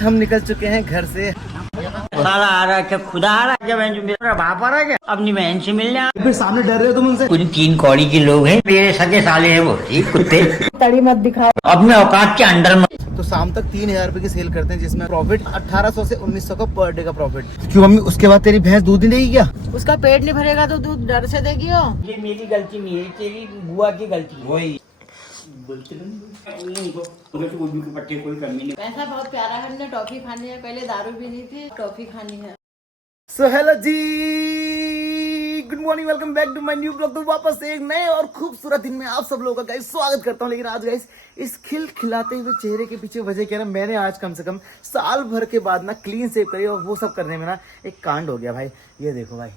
हम निकल चुके हैं घर से। साला आ रहा है, खुदा आ रहा है, मेरा बाप आ रहा है, अपनी बहन से मिलने। फिर सामने डर रहे हो तुम उनसे? पूरी 3 कौड़ी के लोग हैं, मेरे सगे साले हैं वो, ये कुत्ते। तड़ी मत दिखाओ, अपने औकात के अंडर में। तो शाम तक 3000 रुपए की सेल करते हैं, जिसमें प्रॉफिट 1800 से 1900 का पर डे का प्रॉफिट। क्यों मम्मी, उसके बाद तेरी भैंस दूध नहीं देगी क्या? उसका पेट नहीं भरेगा तो दूध डर से देगी हो। ये मेरी गलती नहीं है, तेरी बुआ की गलती है। वही पट्टे कोई कमी नहीं। पैसा बहुत प्यारा है, हमने टॉफी खानी है, पहले दारू भी नहीं थी, टॉफी खानी है। So hello ji, good morning, welcome back to my new blog. तो वापस से एक नए और खूबसूरत दिन में आप सब लोगों का गाइस स्वागत करता हूं। लेकिन आज गाइस इस खिलखिलाते हुए चेहरे के पीछे वजह क्या है ना, मैंने आज कम से कम साल भर के बाद ना क्लीन शेव करी, और वो सब करने में ना एक कांड हो गया भाई। ये देखो भाई,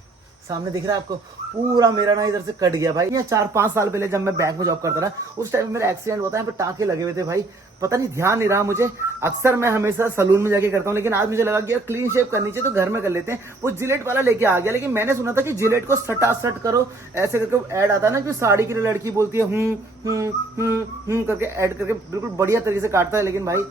सामने दिख रहा है आपको, पूरा मेरा ना इधर से कट गया भाई। ये 4-5 साल पहले जब मैं बैंक में जॉब करता था, उस टाइम मेरा एक्सीडेंट होता है, यहाँ पे टाँके लगे हुए थे भाई। पता नहीं, ध्यान नहीं रहा मुझे। अक्सर मैं हमेशा सलून में जाके करता हूँ, लेकिन आज मुझे लगा कि यार क्लीन शेव करनी चाहिए तो घर में कर लेते हैं। वो जिलेट वाला लेके आ गया, लेकिन मैंने सुना था कि जिलेट को सटा करो, ऐसे करके ऐड आता है ना, जो साड़ी की लड़की बोलती है करके ऐड करके बिल्कुल बढ़िया तरीके से काटता है। लेकिन भाई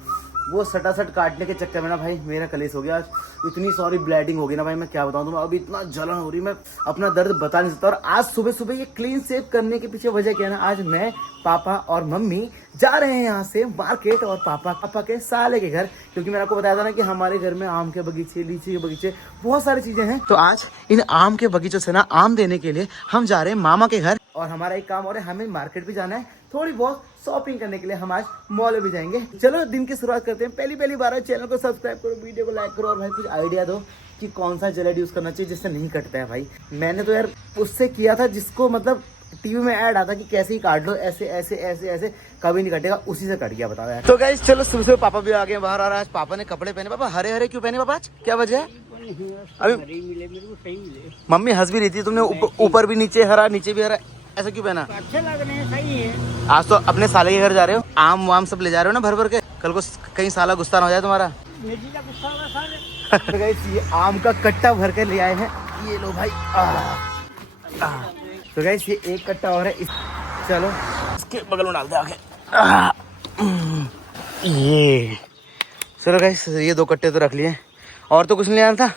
वो सटासट काटने के चक्कर में ना भाई मेरा कलेश हो गया आज। इतनी सॉरी ब्लीडिंग हो गई ना भाई, मैं क्या बताऊं तुम्हें। अभी इतना जलन हो रही, मैं अपना दर्द बता नहीं सकता। और आज सुबह सुबह ये क्लीन शेव करने के पीछे वजह क्या है ना, आज मैं, पापा और मम्मी जा रहे हैं यहाँ से मार्केट, और पापा के साले के घर। क्योंकि मैंने आपको बताया था ना कि हमारे घर में आम के बगीचे, लीची के बगीचे, बहुत सारी चीजें हैं। तो आज इन आम के बगीचों से ना आम देने के लिए हम जा रहे हैं मामा के घर। और हमारा एक काम और है, हमें मार्केट भी जाना है, थोड़ी बहुत शॉपिंग करने के लिए हम आज मॉल में भी जाएंगे। चलो दिन की शुरुआत करते हैं। पहली बार है, चैनल को सब्सक्राइब करो, वीडियो को लाइक करो, और भाई कुछ आइडिया दो कि कौन सा जेलेट यूज करना चाहिए जिससे नहीं कटता है भाई। मैंने तो यार उससे किया था जिसको मतलब टीवी में ऐड आता कि कैसे ही काट लो, ऐसे ऐसे ऐसे ऐसे, कभी नहीं कटेगा, उसी से कट गया, बताओ यार। तो गाइस चलो, सुबह सुबह पापा भी आ गए बाहर। आ रहा है आज पापा ने कपड़े पहने। पापा हरे हरे क्यों पहने पापा, आज क्या वजह है? अभी मम्मी हंस भी रही थी, तुमने ऊपर भी नीचे हरा, नीचे भी हरा, ऐसा क्यों पहना? अच्छे लग रहे हैं, सही है। आज तो अपने साले के घर जा रहे हो, आम वाम सब ले जा रहे हो ना भर भर के, कल को कहीं साला गुस्सा ना हो जाए तुम्हारा। तो गाइस ये आम का कट्टा भर के ले आए हैं, ये लो भाई। तो गाइस ये एक कट्टा और है, चलो इसके बगल में डाल दे आगे। ये चलो गाइस, ये 2 कट्टे तो रख लिए, और तो कुछ नहीं आना था।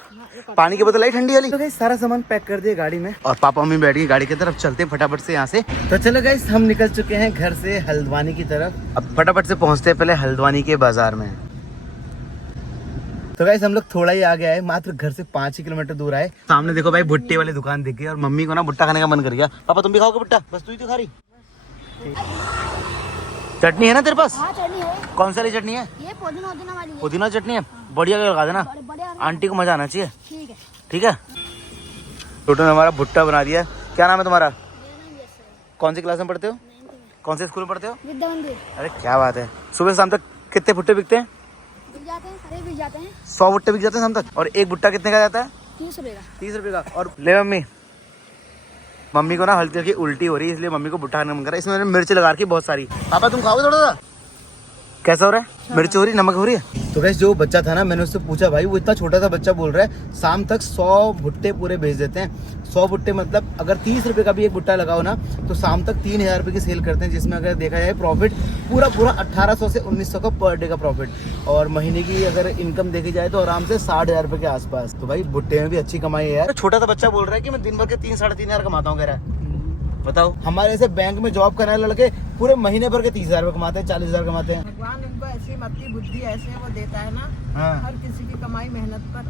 पानी की बोतल आई ठंडी वाली। तो गाइस सारा सामान पैक कर दिया गाड़ी में, और पापा मम्मी बैठ गई गाड़ी की तरफ। चलते हैं फटाफट से यहाँ से। तो चलो गाइस, हम निकल चुके हैं घर से हल्द्वानी की तरफ। अब फटाफट से पहुँचते हैं पहले हल्द्वानी के बाजार में। तो गाइस हम लोग थोड़ा ही आगे आए, मात्र घर से 5 ही किलोमीटर दूर आए। सामने देखो भाई, भुट्टे वाली दुकान दिख गई, और मम्मी को ना भुट्टा खाने का मन कर गया। पापा तुम भी खाओगे भुट्टा? बस तू ही तो खा रही। चटनी है ना तेरे पास? हाँ, चटनी है। कौन सा वाली चटनी है? ये पुदीना वाली है। पुदीना चटनी है, बढ़िया लगा देना, आंटी को मजा आना चाहिए। ठीक है। ठीक है। छोटू ने हमारा भुट्टा बना दिया। क्या नाम है तुम्हारा? कौन सी क्लास में पढ़ते हो? कौन से स्कूल में पढ़ते हो? विद्या मंदिर। अरे क्या बात है। सुबह शाम तक कितने भुट्टे बिकते हैं? बिक जाते हैं, सारे बिक जाते हैं। 100 भुट्टे बिक जाते हैं शाम तक। और एक भुट्टा कितने का जाता है? 30 रुपए का। 30 रुपए का। और ले मम्मी को ना हल्की हल्की उल्टी हो रही है, इसलिए मम्मी को भुट्टा खाने मन कर रहा है। इसमें मैंने मिर्च लगा रखी बहुत सारी। पापा तुम खाओगे थोड़ा सा? कैसा हो रहा है? मिर्च हो रही, नमक हो रही है? तो गाइस जो बच्चा था ना, मैंने उससे पूछा, भाई वो इतना छोटा सा बच्चा बोल रहा है शाम तक 100 भुट्टे पूरे भेज देते हैं। 100 भुट्टे मतलब अगर 30 रुपए का भी एक भुट्टा लगाओ ना, तो शाम तक 3000 रुपए की सेल करते हैं, जिसमें अगर देखा जाए प्रॉफिट पूरा 1800 से 1900 का पर डे का प्रॉफिट। और महीने की अगर इनकम देखी जाए तो आराम से 60,000 रुपए के आसपास। तो भाई भुट्टे में भी अच्छी कमाई है यार। छोटा सा बच्चा बोल रहा है कि मैं दिन भर के 3-3.5 कमाता हूँ, कह रहा है। बताओ, हमारे ऐसे बैंक में जॉब करने वाले लड़के पूरे महीने भर के 30,000 रुपए कमाते हैं, 40,000 कमाते हैं। भगवान इनको ऐसी मति बुद्धि ऐसे वो देता है ना। हाँ। हर किसी की कमाई मेहनत पर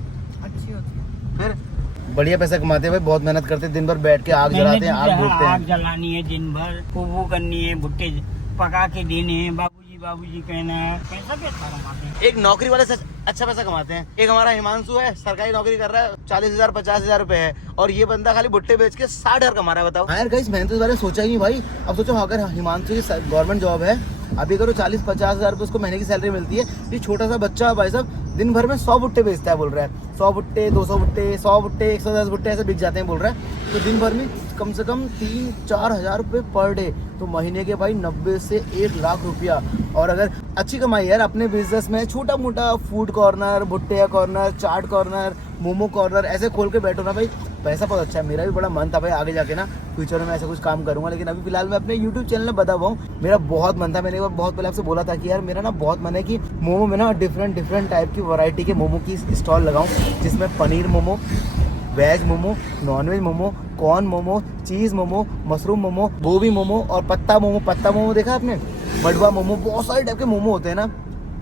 अच्छी होती है। फिर बढ़िया पैसा कमाते हैं भाई, बहुत मेहनत करते हैं, दिन भर बैठ के आग जलाते हैं, आग भूखते हैं। आग जलानी है दिन भर, वो करनी है, भुट्टे पका के देने हैं, बाबूजी कहना है, पैसा कैसा कमाते हैं। एक नौकरी वाले से अच्छा पैसा कमाते हैं। एक हमारा हिमांशु है, सरकारी नौकरी कर रहा है, 40,000 50,000 रुपए है, और ये बंदा खाली भुट्टे बेच के 60,000 कमा रहा है। बताओ यार गाइस, मैंने तो इस बारे में सोचा ही नहीं भाई। अब सोचो अगर हिमांशु की गवर्नमेंट जॉब है, अभी करो 40-50,000 रुपए उसको महीने की सैलरी मिलती है, ये छोटा सा बच्चा भाई साहब दिन भर में 100 भुट्टे बेचता है, बोल रहा है 100 भुट्टे, 200 भुट्टे, 100 भुट्टे, 110 भुट्टे ऐसे बिक जाते हैं, बोल रहा है। तो दिन भर में कम से कम 3-4 हजार रुपए पर डे, तो महीने के भाई 90 से 1 लाख रुपया। और अगर अच्छी कमाई यार अपने बिजनेस में, छोटा मोटा फूड कॉर्नर, भुट्टे कॉर्नर, चाट कॉर्नर, मोमो कॉर्नर ऐसे खोल के बैठो ना भाई, पैसा बहुत अच्छा है। मेरा भी बड़ा मन था भाई आगे जाके ना फ्यूचर में ऐसा कुछ काम करूंगा, लेकिन अभी फिलहाल मैं अपने यूट्यूब चैनल में बता हुआ हूँ। मेरा बहुत मन था, मैंने एक बार बहुत पहले आपसे बोला था कि यार मेरा ना बहुत मन है कि मोमो में ना डिफरेंट टाइप की वैरायटी के मोमो की स्टॉल लगाऊं, जिसमें paneer momo, veg momo, non veg momo, corn momo, cheese momo, mushroom momo, गोभी मोमो और पत्ता मोमो। पत्ता मोमो देखा आपने, बडवा मोमो, बहुत सारे टाइप के मोमो होते हैं ना।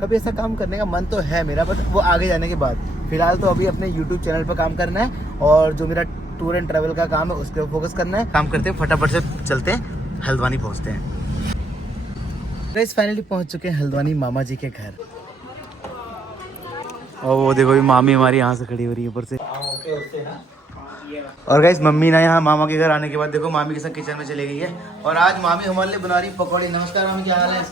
कभी ऐसा काम करने का मन तो है मेरा, बट वो आगे जाने के बाद। फिलहाल तो अभी अपने यूट्यूब चैनल पर काम करना है और जो मेरा टूर एंड ट्रैवल का काम है उस पर फोकस करना है। काम करते हैं, फटाफट से चलते हैं, हल्द्वानी पहुँचते हैं। गाइस फाइनली पहुँच चुके हैं हल्द्वानी मामा जी के घर। और वो देखो भी मामी हमारी यहाँ से खड़ी हो रही है ऊपर से। और गाइस मम्मी ना यहाँ मामा के घर आने के बाद देखो मामी के साथ किचन में चली गई है और आज मामी हमारे लिए बना रही पकौड़ी। नमस्कार मामी, क्या हाल है?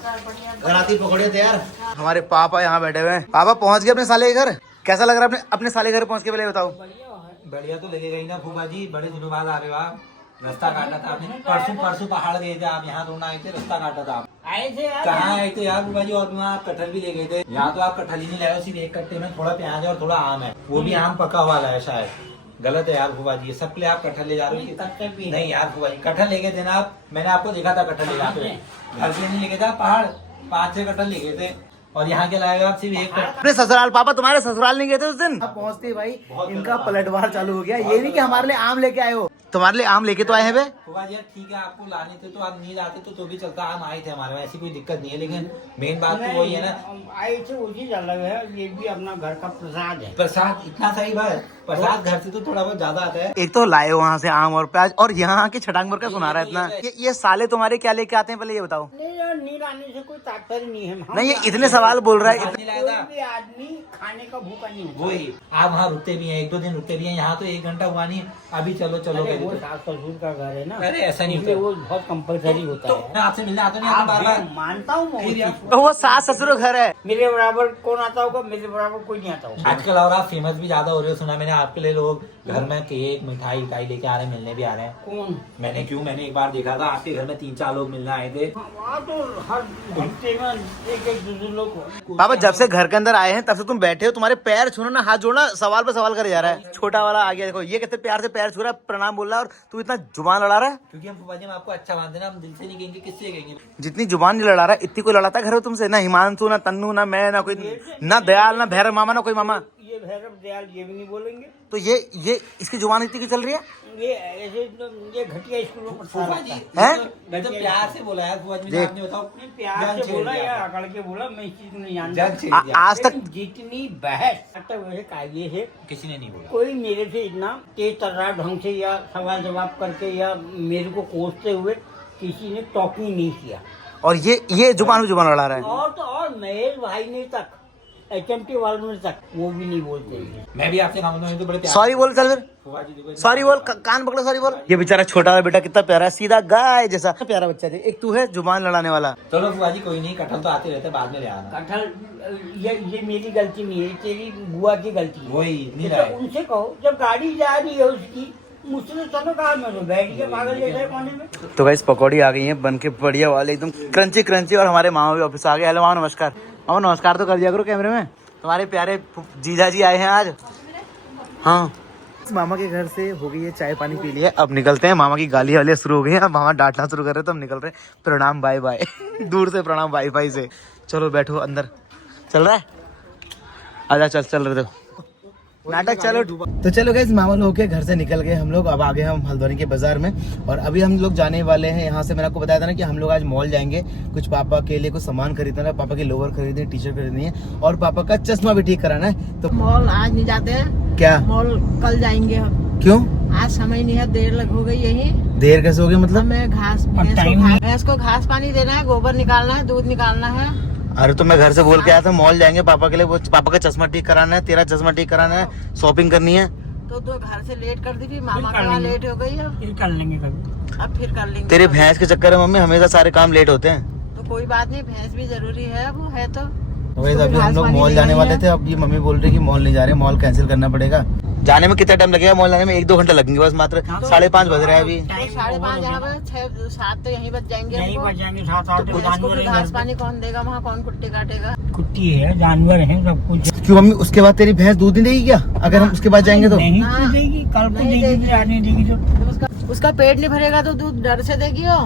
घर आती पकौड़े तैयार। हमारे पापा यहाँ बैठे हुए हैं। पापा पहुँच गए अपने साले के घर, कैसा लग रहा है अपने साले घर पहुँच के? पहले बताओ। बढ़िया तो लगेगा ही ना फूफा जी, बड़े दिनों बाद आ रहे हो आप। रास्ता काटा था आपने, परसों पहाड़ गए थे आप, यहाँ तो आए थे, रास्ता काटा था आप। आए थे यार, कहाँ आए थे यार फूफा जी? और वहाँ आप कटहल भी ले गए थे। यहाँ तो आप कटहल ही नहीं लाए, सिर्फ एक कट्टे में थोड़ा प्याज है और थोड़ा आम है, वो भी आम पका हुआ लाया शायद। गलत है यार फूफा जी, सबके लिए आप कटहल ले जा रहे हो। नहीं यार फूफा जी, कटहल ले गए थे ना आप, मैंने आपको देखा था कटहल ले जाते हुए। घर से नहीं ले गए थे पहाड़, 5-6 कटहल ले गए थे और यहाँ के लाए आप सिर्फ एक कटहल। अपने ससुराल, पापा तुम्हारे ससुराल नहीं गए थे उस दिन? पहुँचते भाई इनका पलटवार चालू हो गया। ये नहीं कि हमारे लिए आम लेके आए हो, तुम्हारे लिए आम लेके तो आए हैं बे। फूफा जी ठीक है, आपको लाने थे तो आप नहीं लाते तो भी चलता, आम आए थे हमारे में, ऐसी कोई दिक्कत नहीं है। लेकिन मेन बात तो वही है ना, आए थे वो चीज अलग है, ये भी अपना घर का प्रसाद है। प्रसाद इतना सही बात, प्रसाद घर से तो थोड़ा बहुत ज्यादा आता है। एक तो लाए वहाँ से आम और प्याज, और यहाँ आके छटांग भर का सुना रहा है इतना। ये साले तुम्हारे क्या लेके आते हैं पहले ये बताओ। नहीं यार, नील आने से कोई तात्पर्य नहीं है। नहीं, ये इतने सवाल बोल रहा है। नहीं लाया था कोई भी आदमी खाने का भूखा नहीं होता। वही, आप वहाँ रुकते भी हैं, 1-2 दिन रुकते भी हैं, यहाँ तो 1 घंटा हुआ नहीं, अभी चलो चलो अरे गए वो थे। सास ससुर का घर है ना, अरे ऐसा नहीं इसलिए होता। वो बहुत कंपलसरी होता तो है। मैं आपसे मिलने आता नहीं आता बार बार। मानता हूँ मैं उस फिर चीज यार, को। तो वो सास ससुर घर है। मेरे बराबर कौन आता होगा? मेरे बराबर कोई नहीं आता होगा। आजकल और आप फेमस भी ज्यादा हो रहे हो, सुना मैंने आपके लिए लोग घर में केक मिठाई लेके आ रहे हैं, मिलने भी आ रहे हैं। कौन? मैंने एक बार देखा था आपके घर में 3-4 लोग मिलने आए थे। वहाँ तो हर हफ्ते में एक दूसरे लोग। पापा जब से घर के अंदर आए हैं तब से तुम बैठे हो, तुम्हारे पैर छूना ना, हाथ जोड़ना सवाल पे सवाल करे जा रहा है। छोटा वाला आ गया देखो, ये कितने प्यार से पैर छू रहा है, प्रणाम बोल रहा है, और तू इतना जुबान लड़ा रहा है। क्योंकि हम फूफा जी हम आपको अच्छा मानते हैं ना, हम दिल से नहीं कहेंगे, किससे कहेंगे? जितनी जुबान नहीं लड़ा रहा है इतनी कोई लड़ाता है घर में तुमसे? ना हिमांशु, ना तन्नू, ना मैं, ना कोई, ना दयाल, ना भैरव मामा, ना कोई मामा। ये भैरव दयाल ये भी नहीं बोलेंगे। तो ये इसकी जुबान इतनी की चल रही है। ये ऐसे ये घटिया स्कूलों पर फूफा जी हैं? मैं तो प्यार से बोला यार फूफा जी, देख। आपने बताओ प्यार जान से छेड़ बोला दिया या आपने। अकड़ के बोला, मैं इस चीज को नहीं जानता। जान छेड़ दिया। आज तक लेकिन जितनी बहस तक वैसे कायदे से किसी ने नहीं बोला। कोई मेरे से इतना तेज तर्रार ढंग से या सवाल जवाब करके या मेरे को कोसते हुए किसी ने टॉकिंग नहीं किया। और ये जुबान पे जुबान लड़ा रहा है। और तो और महेश भाई ने तक, HMT वालों ने तक वो भी नहीं बोलते। मैं भी आपसे काम तो बड़े प्यार सॉरी बोल चल फिर, फूफा जी देखो, सॉरी बोल, कान पकड़ो, सॉरी बोल। ये बेचारा छोटा वाला बेटा कितना प्यारा है, सीधा गाय जैसा प्यारा बच्चा है। एक तू है जुबान लड़ाने वाला। चलो फूफा जी कोई नहीं, कटहल तो आते रहते, बाद में ले आना। कटहल ये मेरी गलती नहीं है, तेरी बुआ की गलती है। वही नहीं तो लाए। उनसे कहो, जब गाड़ी जा रही है उसकी, मुझसे चलो कहा, मैं तो बैठ के पागल जैसा है कोने में। तो गाइस पकौड़ी आ गई है बन के बढ़िया वाले, एकदम क्रंची क्रंची। और हमारे मामा भी ऑफिस आ गए। हेलो मामा, नमस्कार। मामा नमस्कार तो कर दिया करो कैमरे में। तुम्हारे प्यारे जीजा जी आए हैं आज। हाँ, मामा के घर से हो गई है, चाय पानी पी लिया, अब निकलते हैं। मामा की गाली वाली शुरू हो गई है, मामा डांटना शुरू कर रहे हैं, तो हम निकल रहे हैं। प्रणाम बाय बाय दूर से प्रणाम बाय बाय से। चलो बैठो, अंदर चल रहा है, आजा चल रहे थे नाटक। चलो तो चलो गाइस, मामा लोग के घर से निकल गए हम लोग। अब आ गए हम हल्द्वानी के बाजार में, और अभी हम लोग जाने वाले हैं यहाँ से। मैंने आपको बताया था ना कि हम लोग आज मॉल जाएंगे, कुछ पापा के लिए कुछ सामान खरीदना है, पापा की लोअर खरीदनी है, टी शर्ट खरीदनी है, और पापा का चश्मा भी ठीक कराना है। तो मॉल आज नहीं जाते हैं, क्या, मॉल कल जाएंगे हम। क्यों आज समय नहीं है, देर लग हो गई यही। देर कैसे हो गई मतलब? हमें भैंस को घास पानी देना है, गोबर निकालना है, दूध निकालना है। अरे तो मैं घर से बोल के आया था मॉल जाएंगे पापा के लिए, वो पापा का चश्मा ठीक कराना है, तेरा चश्मा ठीक कराना है, शॉपिंग करनी है। तो घर से लेट कर दी, फिर मामा के वहाँ लेट हो गई। फिर कर लेंगे कभी। अब फिर कर लेंगे। तेरे भैंस के चक्कर में मम्मी हमेशा सारे काम लेट होते हैं। तो कोई बात नहीं, भैंस भी जरूरी है, वो है तो वही उसको भी अभी हम घास लोग पानी मॉल देना जाने ही वाले है। थे, अब ये मम्मी बोल रही कि मॉल नहीं जा रहे, मॉल कैंसिल करना पड़ेगा। जाने में कितना टाइम लगेगा मॉल जाने में? 1-2 घंटे लगेंगे बस, मात्र 5:30 बज रहे हैं अभी। तो 5:30 यहाँ पर 6-7 तो यहीं बच जाएंगे नहीं हमको। बच जाएंगे, 7-8 तो भैंस को भी घास पानी कौन देगा वहाँ, कौन कुट्टी काटेगा? कुट्टी है, जानवर है, सब कुछ। क्यों मम्मी, उसके बाद तेरी भैंस दूध नहीं देगी क्या अगर हम उसके बाद जाएंगे तो? नहीं हाँ। तो देगी, कल को नहीं देगी, आने देगी तो उसका पेट नहीं भरेगा तो दूध डर से देगी हो।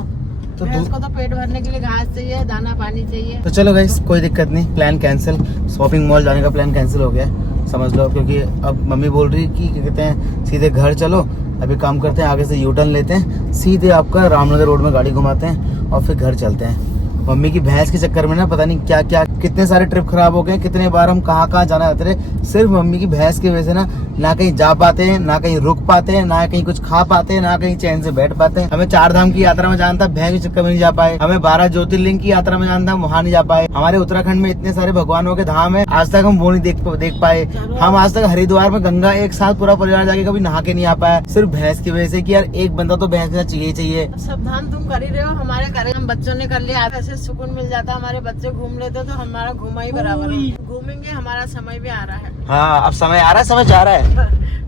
तो भैंस को तो पेट भरने के लिए घास चाहिए, दाना पानी चाहिए। तो चलो गाइस कोई दिक्कत नहीं, प्लान कैंसिल। शॉपिंग मॉल जाने का प्लान कैंसिल हो गया समझ लो, क्योंकि अब मम्मी बोल रही है कि क्या कहते हैं सीधे घर चलो। अभी काम करते हैं, आगे से यू टर्न लेते हैं, सीधे आपका रामनगर रोड में गाड़ी घुमाते हैं और फिर घर चलते हैं। मम्मी की भैंस के चक्कर में ना पता नहीं क्या क्या कितने सारे ट्रिप खराब हो गए, कितने बार हम कहाँ जाना चाहते रहे, सिर्फ मम्मी की भैंस की वजह से ना कहीं जा पाते हैं, ना कहीं रुक पाते हैं, ना कहीं कुछ खा पाते हैं, ना कहीं चैन से बैठ पाते हैं। हमें 4 धाम की यात्रा में जाना था, भैंस के चक्कर में नहीं जा पाए। हमें 12 ज्योतिर्लिंग की यात्रा में जाना था, वहाँ नहीं जा पाए। हमारे उत्तराखंड में इतने सारे भगवानों के धाम है, आज तक हम वो नहीं देख पाए। हम आज तक हरिद्वार में गंगा एक साथ पूरा परिवार जाके कभी नहा के नहीं आ पाया, सिर्फ भैंस की वजह से कि यार एक बंदा तो भैंस के साथ चाहिए। सब धाम तुम कर ही रहे हो, हमारे करे हम बच्चों ने कर लिया, ऐसे सुकून मिल जाता। हमारे बच्चे घूम लेते तो हमारा घूमा ही बराबर है। घूमेंगे, हमारा समय भी आ रहा है। हाँ अब समय आ रहा है, समय जा रहा है।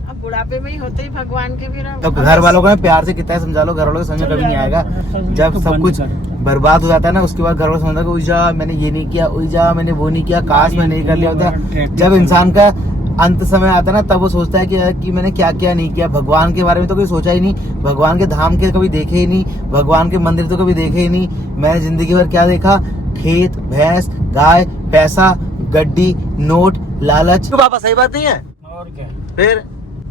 अब बुढ़ापे में ही होते ही भगवान के फिर तो घर वालों को प्यार से कितना समझा लो, घर वालों को समझ कभी नहीं आएगा। जब सब कुछ बर्बाद हो जाता है ना, उसके बाद घर वालों समझता है उइजा मैंने ये नहीं किया, उइजा मैंने वो नहीं किया, काश मैं नहीं कर लिया होता। जब इंसान का अंत समय आता है ना, तब वो सोचता है कि मैंने क्या क्या नहीं किया। भगवान के बारे में तो कोई सोचा ही नहीं, भगवान के धाम के कभी देखे ही नहीं, भगवान के मंदिर तो कभी देखे ही नहीं। मैंने जिंदगी भर क्या देखा, खेत, भैंस, गाय, पैसा, गड्डी, नोट, लालच। तो पापा सही बात नहीं है? और क्या। फिर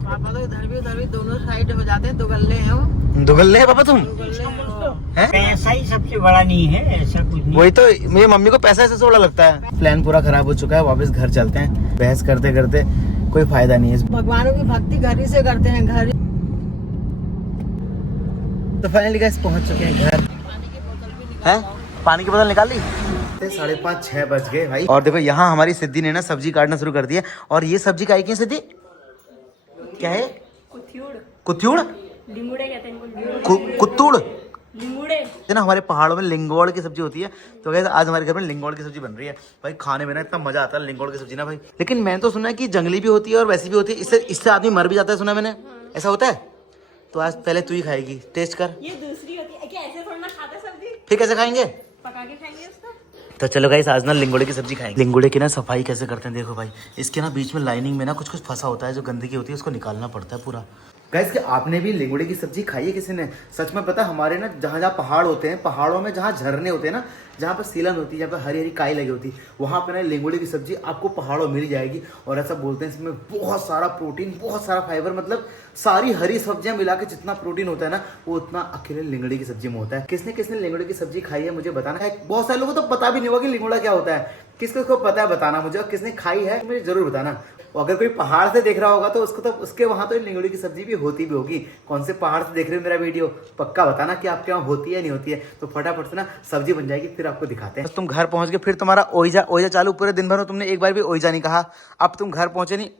पापा तो इधर भी दोनों साइड हो जाते हैं, दुगल्ले हैं वो। दुगल्ले है पापा तुम? दुगल्ले हैं वो। हैं? पैसा ही सबसे बड़ा नहीं है, ऐसा कुछ नहीं। वही तो मेरी मम्मी को पैसा ऐसे बड़ा लगता है। प्लान पूरा खराब हो चुका है, वापस घर चलते हैं। बहस करते करते कोई फायदा नहीं है। भगवानों की भक्ति घर ही से करते हैं, घर। तो फाइनली गाइस पहुंच चुके हैं घर। हैं? पानी की बोतल निकाल ली? 5:30 6 बज गए भाई। और देखो यहाँ हमारी सिद्धि ने ना सब्जी काटना शुरू कर दिया। और ये सब्जी काई की है सिद्धि? क्या है? कुत्यूड़? लिंगुड़े कहते हैं इनको। कुत्तूड़? लिंगुड़े। ना हमारे पहाड़ों में लिंगोड़ की सब्जी होती है, तो गाइस आज हमारे घर में लिंगोड़ की सब्जी बन रही है। भाई खाने में ना इतना मजा आता है लिंगोड़ की सब्जी ना भाई। लेकिन मैंने तो सुना है कि जंगली भी होती है और वैसी भी होती है, इससे आदमी मर भी जाता है, सुना मैंने। ऐसा होता है? तो आज पहले तू ही खाएगी, टेस्ट कर। ये दूसरी होती है क्या? ऐसे थोड़ा ना खाते सब्जी, फिर कैसे खाएंगे? पका के खाएंगे उसको। तो चलो गाइस आज ना लिंगोड़े की सब्जी खाएंगे। लिंगोड़े की ना सफाई कैसे करते हैं देखो भाई। इसके ना बीच में लाइनिंग में ना कुछ फंसा होता है, जो गंदगी होती है उसको निकालना पड़ता है पूरा। गाइस कि आपने भी लिंगोड़े की सब्जी खाई है किसी ने? सच में पता हमारे ना जहाँ जहाँ पहाड़ होते हैं, पहाड़ों में जहाँ झरने होते हैं ना, जहाँ पर सीलन होती है, जहाँ पर हरी हरी काई लगी होती है, वहाँ पे ना लिंगोड़े की सब्जी आपको पहाड़ों में मिल जाएगी। और ऐसा बोलते हैं इसमें बहुत सारा प्रोटीन, बहुत सारा फाइबर, मतलब सारी हरी सब्जियां मिला के जितना प्रोटीन होता है ना, वो उतना अकेले लिंगोड़े की सब्जी में होता है। किसने किसने लिंगोड़े की सब्जी खाई है मुझे बताना है। बहुत सारे लोगों को तो पता भी नहीं होगा कि लिंगोड़ा क्या होता है। किसको पता है बताना मुझे, और किसने खाई है मुझे जरूर बताना। अगर कोई पहाड़ से देख रहा होगा तो उसको तो उसके वहां तो लिंगोड़े की सब्जी भी होती भी होगी। कौन से पहाड़ से देख रहे हो मेरा वीडियो, पक्का बताना कि आपके वहाँ होती है नहीं होती है। तो फटाफट से ना सब्जी बन जाएगी, फिर आपको दिखाते हैं। तुम घर पहुंच गए, फिर तुम्हारा ओइजा चालू। पूरे दिन भर में तुमने एक बार भी ओइजा नहीं कहा। अब तुम घर पहुंचे नहीं,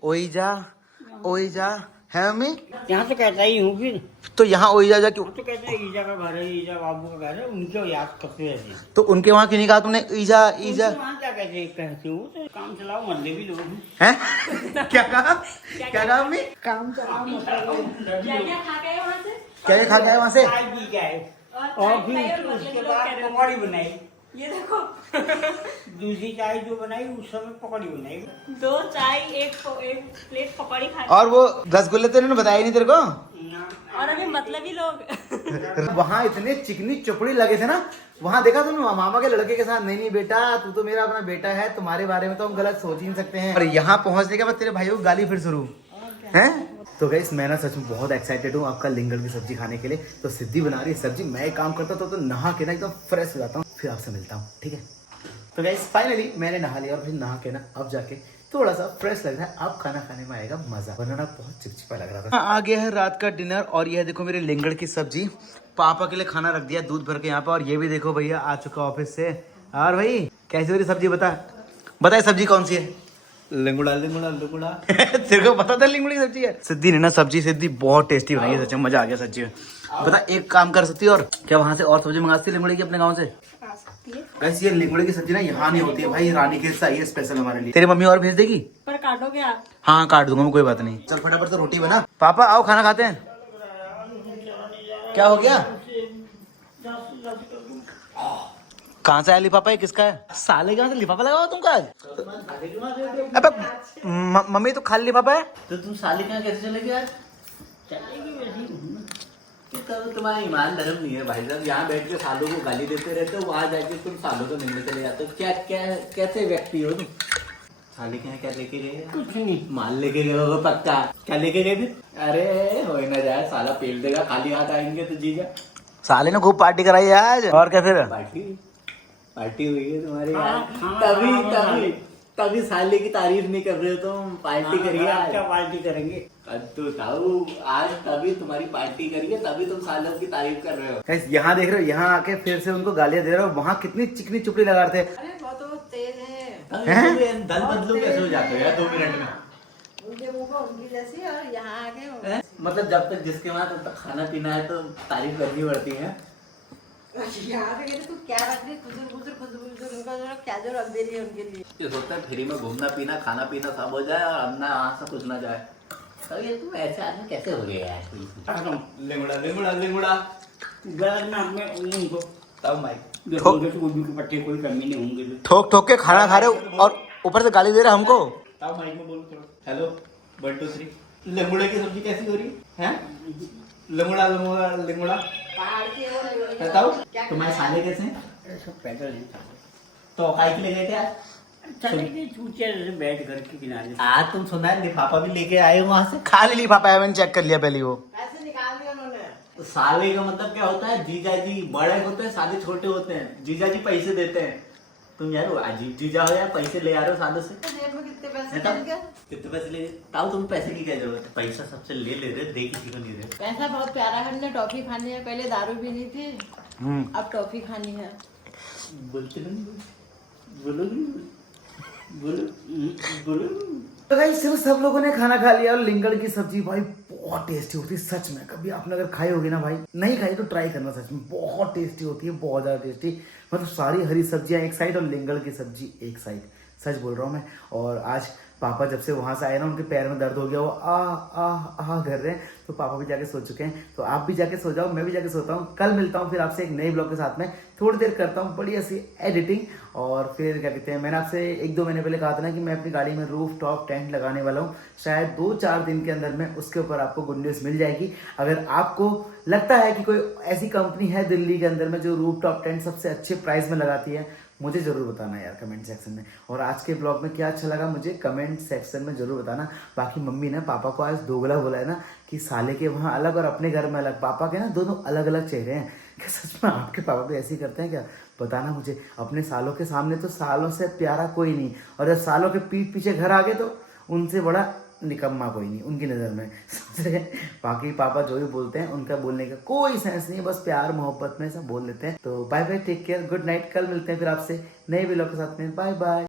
ओइजा है मम्मी? यहाँ तो कहता ही हूँ फिर। तो यहाँ ओइजा जा क्यों? तो कहते हैं ईजा का घर है, ईजा बाबू का घर है, उनको याद करते रहते हैं। तो उनके वहाँ क्यों नहीं कहा तुमने ईजा? वहाँ क्या कहते हो, तो काम चलाओ मरले भी लोग हैं। हैं? क्या कहा मम्मी? काम चलाओ क्या क्या खा गए वहाँ से? क्या खा गया वहाँ से? चाय पी के आए और फिर उसके बाद पकौड़ी बनाई। ये देखो दूसरी चाय जो बनाई उस समय पकौड़ी बनाई। 2 चाय एक प्लेट पकौड़ी खा और वो रसगुल्ले तो इन्होंने बताया नहीं तेरे को? और अभी मतलब ही लोग वहाँ इतने चिकनी चुपड़ी लगे थे ना, वहाँ देखा तुमने मामा के लड़के के साथ? नहीं बेटा, तू तो मेरा अपना बेटा है, तुम्हारे बारे में तो हम गलत सोच ही नहीं सकते हैं। और यहाँ पहुँचने के बाद तेरे भाइयों को गाली फिर शुरू है। तो गाइस मैं ना सच में बहुत एक्साइटेड हूँ आपका लिंगड़ की सब्जी खाने के लिए। तो सिद्धि बना रही है सब्जी, मैं एक काम करता तो नहा के ना एकदम फ्रेश हो जाता हूँ, फिर आपसे मिलता हूँ, ठीक है? तो गाइस फाइनली मैंने नहा लिया और फिर नहा के ना अब जाके थोड़ा सा फ्रेश लग रहा है। अब खाना खाने में आएगा मजा, वरना ना बहुत चिपचिपा लग रहा था। आ गया है रात का डिनर और यह देखो मेरे लिंगड़ की सब्जी। पापा के लिए खाना रख दिया दूध भर के यहाँ पे। और ये भी देखो भैया आ चुका ऑफिस से। और भाई कैसी हो रही सब्जी? बताए सब्जी कौन सी है? लिंगुड़ा तेरे को पता था लिंगुड़े की सब्जी है? सिद्धि ने ना सिद्धि बहुत टेस्टी बनाई है, सच में मजा आ गया सब्जी में। बता एक काम कर सकती है और क्या वहाँ से और सब्जी मंगा सकती है लिंगुड़े की अपने गाँव से? वैसे ये लिंगुड़े की सब्जी ना यहाँ नहीं होती है भाई, रानी खेत से आई है स्पेशल हमारे लिए। तेरी मम्मी और भेज देगी? पर काटोगे आप? हाँ काट दूंगा मैं, कोई बात नहीं। चल फटाफट से रोटी बना। पापा आओ खाना खाते हैं। क्या हो गया? कहाँ से आया लिफाफा? है किसका है? साले कहाँ से लिफाफा लगाओ तुमका आज? अबे मम्मी तो खाली लिफाफा है। तो तुम साले कहाँ कैसे चले गए आज? चलेगी वैसे ही। तो तुम्हारा ईमान धर्म नहीं है भाई साहब, यहाँ बैठ के सालों को गाली देते रहते हो, वहां जाके तुम सालों को मिलने चले जाते हो। क्या क्या कैसे व्यक्ति हो तुम? साले के यहाँ क्या लेके गए? कुछ नहीं। माल लेके गए हो पक्का? क्या लेके गए थे? अरे हो ना जाए, साला पेल देगा, खाली हाथ आएंगे तो जीजा। साले ने खूब पार्टी कराई है आज, और क्या फिर? पार्टी हुई है तुम्हारे हाँ, यहाँ। हाँ, तभी हाँ, तभी तभी साले की तारीफ नहीं कर रहे हो तुम। पार्टी करिए हाँ, आज। क्या पार्टी करेंगे? तो ताऊ आज तभी तुम्हारी पार्टी करिए, तभी तुम सालों की तारीफ कर रहे हो। गाइस यहाँ देख रहे हो, यहाँ आके फिर से उनको गालियां दे रहे हो। वहाँ कितनी चिकनी चुपड़ी लगा रहे थे। अरे बहुत तो तेज है, दल बदलू कैसे हो जाते हो यार 2 मिनट में? उनके मुंह को उनकी जैसी, और यहाँ आके मतलब जब तक जिसके वहां तब तक खाना पीना है तो तारीफ करनी पड़ती है। यहाँ पे तू क्या रख रही, खुजूर उनका जरा क्या जो रख दे रही है उनके लिए। ये सोचता है फ्री में घूमना पीना खाना पीना सब हो जाए और अपना यहाँ से कुछ ना जाए। तो ये तुम ऐसे आदमी कैसे हो गए यार? लिंगुड़ा लिंगुड़ा लिंगुड़ा गलत में हमें उनको तब माइक जो होंगे तो गोभी के पत्ते कोई कमी नहीं होंगे तो। ठोक ठोक के खाना खा रहे हो और ऊपर से गाली दे रहे हो हमको। तब माइक में बोलो थोड़ा। हेलो 1 2 3। लिंगुड़े की सब्जी कैसी हो रही है? लिंगुड़ा लिंगुड़ा लिंगुड़ा पहाड़ की और बताओ तुम्हारे साले कैसे हैं? सब पैदल हैं। तो काहे के ले गए थे आज? चले गए चूचे से बैठ घर के किनारे। आज तुम सुना है लिफाफा भी लेके आए हो वहां से। खाली लिफाफा है, मैंने चेक कर लिया पहले वो। पैसे निकाल दिए उन्होंने। तो साले का मतलब क्या होता है? जीजा जी बड़े होते हैं, साले छोटे होते हैं। जीजा जी पैसे देते हैं। तुम यार अजीब जीजा हो यार, पैसे ले आ रहे हो सालों से। तो जेब में कितने पैसे बताओ, चल गए? कितने पैसे ले? ताऊ तुम पैसे की क्या जरूरत है? पैसा सबसे ले रहे, दे किसी को नहीं रहे। पैसा बहुत प्यारा है, हमने टॉफी खानी है, पहले दारू पीनी थी, अब टॉफी खानी है। बोलते नहीं, बोलो बोलो बोलो। तो गाइस चलो सब लोगों ने खाना खा लिया और लिंगड़ की सब्जी भाई बहुत टेस्टी होती है सच में। कभी आपने अगर खाई होगी ना भाई, नहीं खाई तो ट्राई करना, सच में बहुत टेस्टी होती है, बहुत ज्यादा टेस्टी। मतलब सारी हरी सब्जियां एक साइड और लिंगड़ की सब्जी एक साइड, सच बोल रहा हूँ मैं। और आज पापा जब से वहां से आए ना, उनके पैर में दर्द हो गया, वो आ कर रहे हैं, तो पापा भी जाके सो चुके हैं। तो आप भी जाके सो जाओ, मैं भी जाके सोता हूँ। कल मिलता हूँ फिर आपसे एक नए ब्लॉग के साथ में। थोड़ी देर करता हूँ बढ़िया सी एडिटिंग, और फिर क्या कहते हैं, मैंने आपसे 1-2 महीने पहले कहा था ना कि मैं अपनी गाड़ी में रूफ टॉप टेंट लगाने वाला हूँ। शायद 2-4 दिन के अंदर में उसके ऊपर आपको गुड न्यूज़ मिल जाएगी। अगर आपको लगता है कि कोई ऐसी कंपनी है दिल्ली के अंदर में जो रूफ टॉप टेंट सबसे अच्छे प्राइस में लगाती है, मुझे जरूर बताना यार कमेंट सेक्शन में। और आज के ब्लॉग में क्या अच्छा लगा मुझे कमेंट सेक्शन में जरूर बताना। बाकी मम्मी ने पापा को आज दोगला बोला है ना, कि साले के वहाँ अलग और अपने घर में अलग। पापा के ना दोनों अलग अलग चेहरे हैं। क्या सच में आपके पापा भी ऐसे ही करते हैं क्या? बताना मुझे। अपने सालों के सामने तो सालों से प्यारा कोई नहीं, और जब सालों के पीठ पीछे घर आ गए तो उनसे बड़ा निकम्मा कोई नहीं उनकी नज़र में। समझ रहे? बाकी पापा जो भी बोलते हैं उनका बोलने का कोई सेंस नहीं है, बस प्यार मोहब्बत में सब बोल लेते हैं। तो bye bye, take care, good night. कल मिलते हैं फिर आपसे नए व्लॉग के साथ में। Bye bye.